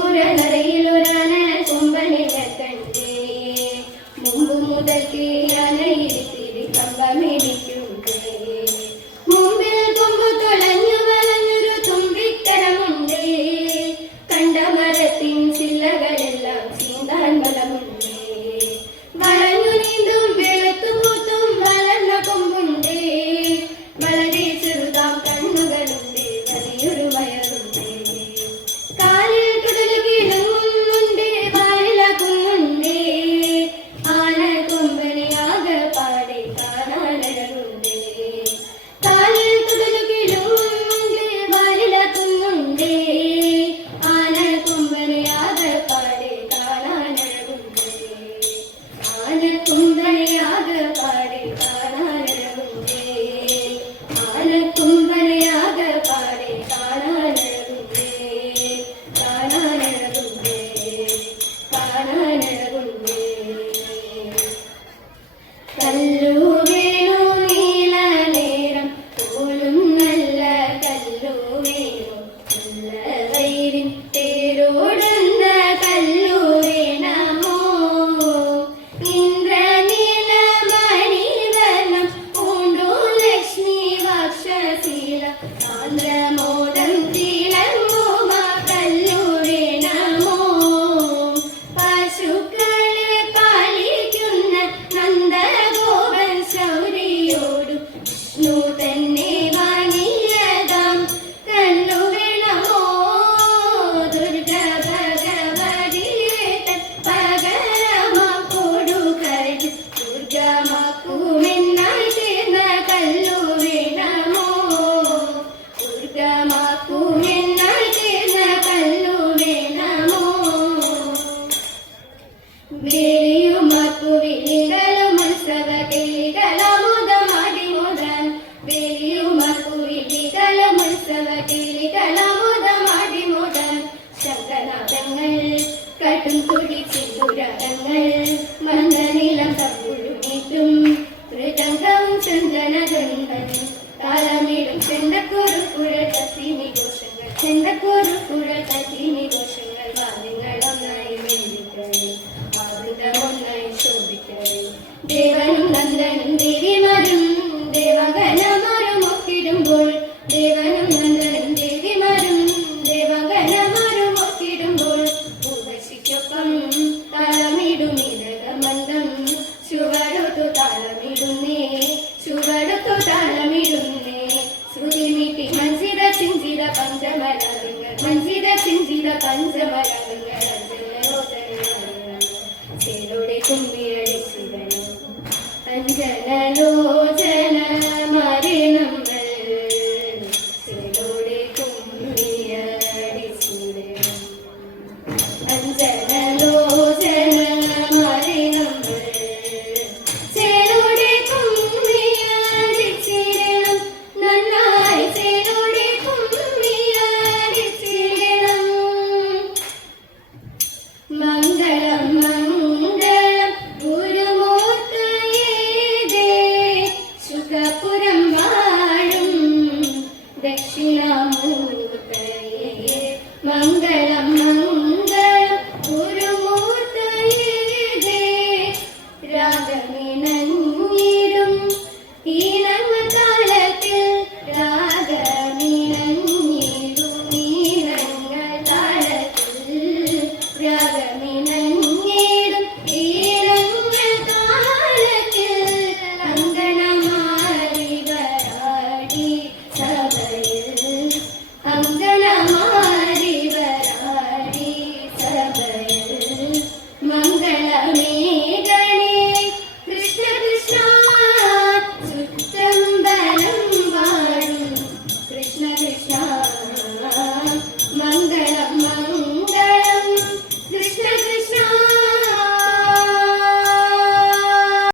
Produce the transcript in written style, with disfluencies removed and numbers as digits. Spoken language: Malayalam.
അമ്പരകുമുരനറയിലൊരാന കൊമ്പനിനെ കണ്ടേ മുമ്പ് മുതൽക്ക് ആനയിരുത്തിരി കമ്പമിരിക്കുണ്ടേ മുമ്പിൽ കൊമ്പ് തുളഞ്ഞു വളഞ്ഞൊരു തുമ്പിക്കരമുണ്ടേ കണ്ട മരത്തിൻ ചില്ലകളെല്ലാം ചീന്താൻ ബലമുണ്ടേ വളഞ്ഞു നീന്തും വെളുത്തു പൂത്തും വളർന്ന കൊമ്പുണ്ടേ വളരെ ചെറുതാം കണ്ണുകളുണ്ട് വലിയൊരു വയറുണ്ട് കാലിൽ കുടല് കിളുങ്ങുന്നുണ്ട് വാലിലകുന്നുണ്ട് ആന കൊമ്പനെ ആകെപ്പാടെ കാണാനഴകുണ്ട് കാലിൽ കുടല് കിളുങ്ങുന്നുണ്ട് വാലിലകുന്നുണ്ട് ആന കൊമ്പനെ ആകെപ്പാടെ കാണാനഴകുണ്ട് ആന കൊമ്പനെ ആകെപ്പാടെ കാണാനഴകുണ്ട് ആന കൊമ്പനെ ആകെപ്പാടെ കാണാനഴകുണ്ട് കാണാനഴകുണ്ട് കാണാനഴകുണ്ട് കല്ലു വേണു നീല നേരം പോലും നല്ല കല്ലു വേണു നല്ല വൈരിൻ തേരോടുന്ന കല്ലു വേണമോ ഇന്ദ്രനീല മണിവർണം പൂണ്ടു ലക്ഷ്മി വക്ഷശീല ആന്ധ്രമോദം തിളങ്ങുമ കല്ലു വേണമോ പശുക്കളെ പാലിക്കുന്ന നന്ദഗോപൻ ശൗരിയോടു വിഷ്ണു തന്നെ വാങ്ങിയതാം കല്ലു വേണമോ ദുർഗ ഭഗവതിയെ പകരമാക്കൊടു കരുതി ദുർഗമാക്കുമെന്നായി തീർന്ന കല്ലു വേണമോ ദുർഗമാക്കുമെന്നായി തീർന്ന കല്ലു വേണമോ വേലിയുമക്കു വിളികളും ഉത്സവ കിളികളമുദമാടി മുതൽ വേലിയുമക്കു വിളികളും ഉത്സവ കിളികളമുദമാടി മുതൽ ശങ്കനാദങ്ങൾ കട്ടും തുടി ചിന്തുരങ്ങൾ മന്ദനിലം തപ്പുഴുമീറ്റും മൃദംഗവും ചന്ദനഗന്ധം താളമിടും ചെണ്ടക്കുറുക്കുഴ തത്തിനി ഘോഷങ്ങൾ ചെണ്ടക്കുറുക്കുഴ തത്തിനി ഘോഷങ്ങൾ വാദ്യങ്ങളൊന്നായി വെല്ലിക്കറി ആവൃതമൊന്നായി ശോഭിക്കറി ദേവനും നന്ദനും ദേവിമാരും ദേവഗണമാരും ഒത്തിടുമ്പോൾ ദേവനും നന്ദനും ദേവിമാരും ദേവഗണമാരും ഒത്തിടുമ്പോൾ ഉദശിക്കൊപ്പം താളമിടും ഇരകമന്ദം ചുവടുത്തു താളമിടുന്നേ ചുവടുത്തു താളമിടുന്നേ ശ്രുതിമീട്ടി മഞ്ചിത ചിഞ്ചിത പഞ്ചമരാഗങ്ങൾ മഞ്ചിത ചിഞ്ചിത പഞ്ചമരാഗങ്ങൾ ചേലോടെ കുമ്മിയടിച്ചിടണം അഞ്ജനലോചന മരണങ്ങൾ ചേലോടെ കുമ്മിയടിച്ചിടണം അഞ്ജനലോചന മരണങ്ങൾ ചേലോടെ കുമ്മിയടിച്ചിടണം നന്നായി ചേലോടെ കുമ്മിയടിച്ചിടണം മംഗളം മംഗളം ഗുരുമൂർത്തയേ ശുഖപുരം വാഴും ദക്ഷിണാമൂർത്തയേ മംഗളം മംഗളം ഗുരുമൂർത്തയേ രാഗമിണങ്ങിടും ഈണങ്ങൾ രാഗമിണങ്ങിടും ഈണങ്ങൾ താളത്തിൽ രാഗമിണങ്ങിടും ഈണങ്ങൾ താളത്തിൽ അങ്കണമാരി വരാടി സഭയിൽ അങ്കണമാരി വരാടി സഭയിൽ മംഗളമേഘനേ കൃഷ്ണ കൃഷ്ണ ചുറ്റമ്പലം വാഴും കൃഷ്ണ കൃഷ്ണ